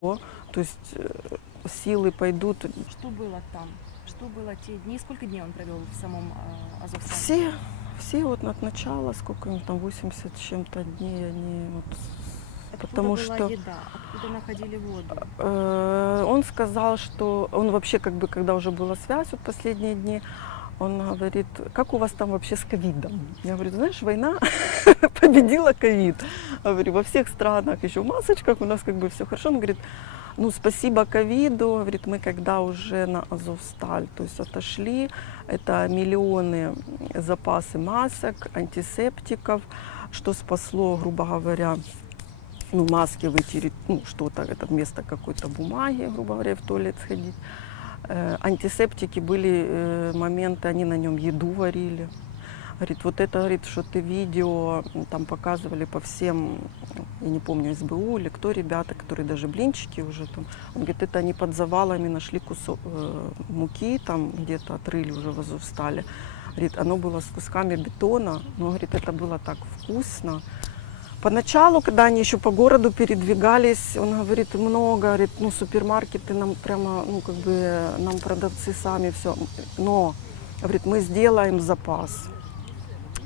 То есть силы пойдут. Что было там? Что было те дни? Сколько дней он провел в самом Азовстале? Все вот от начала, сколько им там, 80 с чем-то дней, они вот, Откуда потому была что еда? Откуда находили воду? он сказал, что он вообще как бы, когда уже была связь вот последние дни, он говорит, как у вас там вообще с ковидом? Я говорю, знаешь, война победила ковид. Говорю, во всех странах еще в масочках, у нас как бы все хорошо. Он говорит, ну, спасибо ковиду, говорит, мы когда уже на Азовсталь, то есть отошли, это миллионы запасы масок, антисептиков, что спасло, грубо говоря, ну, маски вытереть, ну, что-то, это вместо какой-то бумаги, грубо говоря, в туалет сходить. Антисептики были моменты, они на нем еду варили. Говорит, вот это, говорит, что ты видео там показывали по всем, я не помню, СБУ или кто, ребята, которые даже блинчики уже там. Он говорит, это они под завалами нашли кусок муки, там где-то отрыли уже в Азовстале. Говорит, оно было с кусками бетона, но, говорит, это было так вкусно. Поначалу, когда они еще по городу передвигались, он говорит, много, говорит, ну, супермаркеты нам прямо, ну, как бы, нам продавцы сами все. Но, говорит, мы сделаем запас.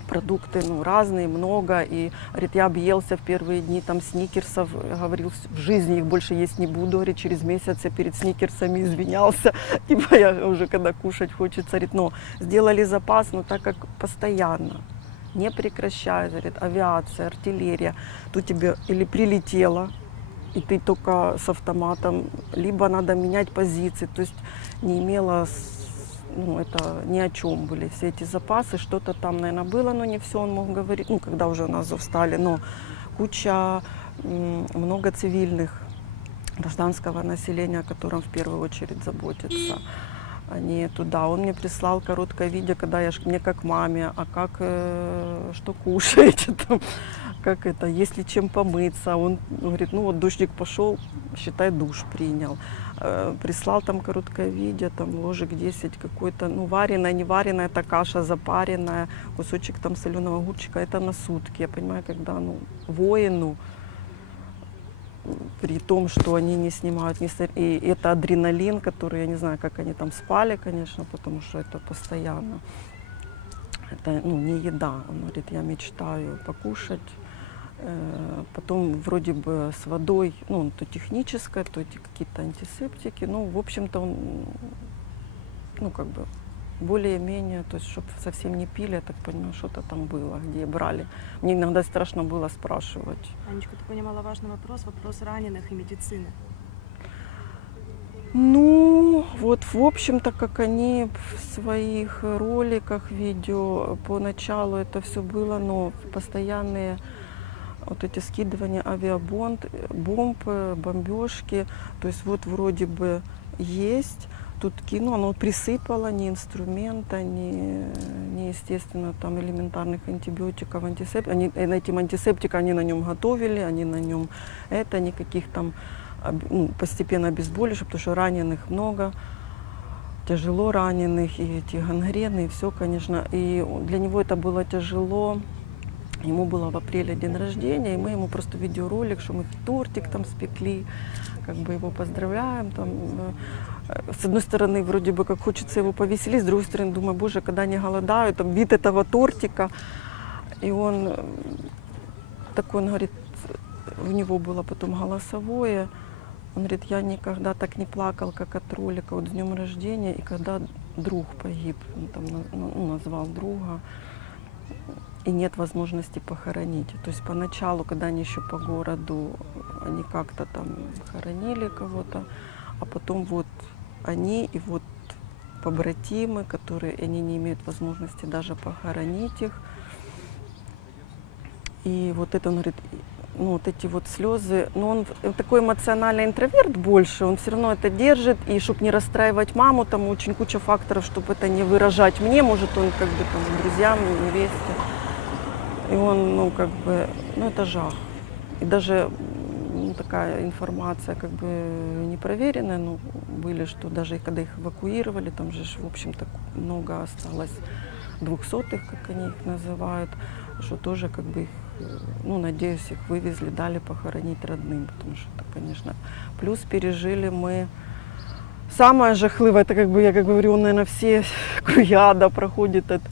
Продукты, ну, разные, много. И, говорит, я объелся в первые дни там сникерсов, говорил, в жизни их больше есть не буду. Говорит, через месяц я перед сникерсами извинялся. Типа я уже, когда кушать хочется, говорит, но сделали запас, но так как постоянно. Не прекращая, говорит, авиация, артиллерия, тут тебе или прилетело, и ты только с автоматом, либо надо менять позиции, то есть не имело, ну, это ни о чем были все эти запасы, что-то там, наверное, было, но не все он мог говорить, ну, когда уже на Азов стали, но куча, много цивильных, гражданского населения, о котором в первую очередь заботятся. Они туда. Он мне прислал короткое видео, когда я мне как маме, а как, что кушаете там, как это, есть ли чем помыться. Он говорит, ну вот дождик пошел, считай, душ принял. Прислал там короткое видео, там ложек 10 какой-то, ну вареная, не вареная, это каша запаренная, кусочек там соленого огурчика, это на сутки. Я понимаю, когда, ну, воину, при том, что они не снимают, и это адреналин, который, я не знаю, как они там спали, конечно, потому что это постоянно. Это, ну, не еда. Он говорит, я мечтаю покушать. Потом вроде бы с водой, ну, то техническое, то эти какие-то антисептики. Ну, в общем-то, он, ну, как бы, более-менее, то есть, чтобы совсем не пили, я так понимаю, что-то там было, где брали. Мне иногда страшно было спрашивать. Анечка, такой немаловажный вопрос раненых и медицины. Ну, вот, в общем-то, как они в своих роликах, видео, поначалу это все было, но постоянные вот эти скидывания авиабомб, бомбежки, то есть вот вроде бы есть, тут кино, оно присыпало ни инструмента, ни естественно, там элементарных антибиотиков, антисептиков. Они, этим антисептиком они на нем готовили, они на нем это, никаких там, ну, постепенно обезболивающих, потому что раненых много, тяжело раненых, и эти гангрены, и все, конечно. И для него это было тяжело. Ему было в апреле день рождения, и мы ему просто видеоролик, что мы тортик там спекли, как бы его поздравляем. Там. С одной стороны, вроде бы как хочется его повеселить, с другой стороны, думаю, боже, когда они голодают, там вид этого тортика. И он такой, он говорит, у него было потом голосовое, он говорит, я никогда так не плакал, как от ролика, вот с днем рождения, и когда друг погиб, он там назвал друга, и нет возможности похоронить. То есть поначалу, когда они еще по городу, они как-то там хоронили кого-то, а потом вот они и вот побратимы, которые, они не имеют возможности даже похоронить их. И вот это, он говорит, ну вот эти вот слезы, но он такой эмоциональный интроверт больше, он все равно это держит, и чтобы не расстраивать маму, там очень куча факторов, чтобы это не выражать мне, может он как бы там друзьям, невесте. И он, ну, как бы, ну, это жах. И даже, ну, такая информация, как бы, непроверенная, ну, были, что даже когда их эвакуировали, там же, в общем-то, много осталось 200-х, как они их называют, что тоже, как бы, их ну, надеюсь, их вывезли, дали похоронить родным, потому что это, конечно, плюс пережили мы. Самое жахливое, это как бы, я как говорю, наверное, все круяда проходит от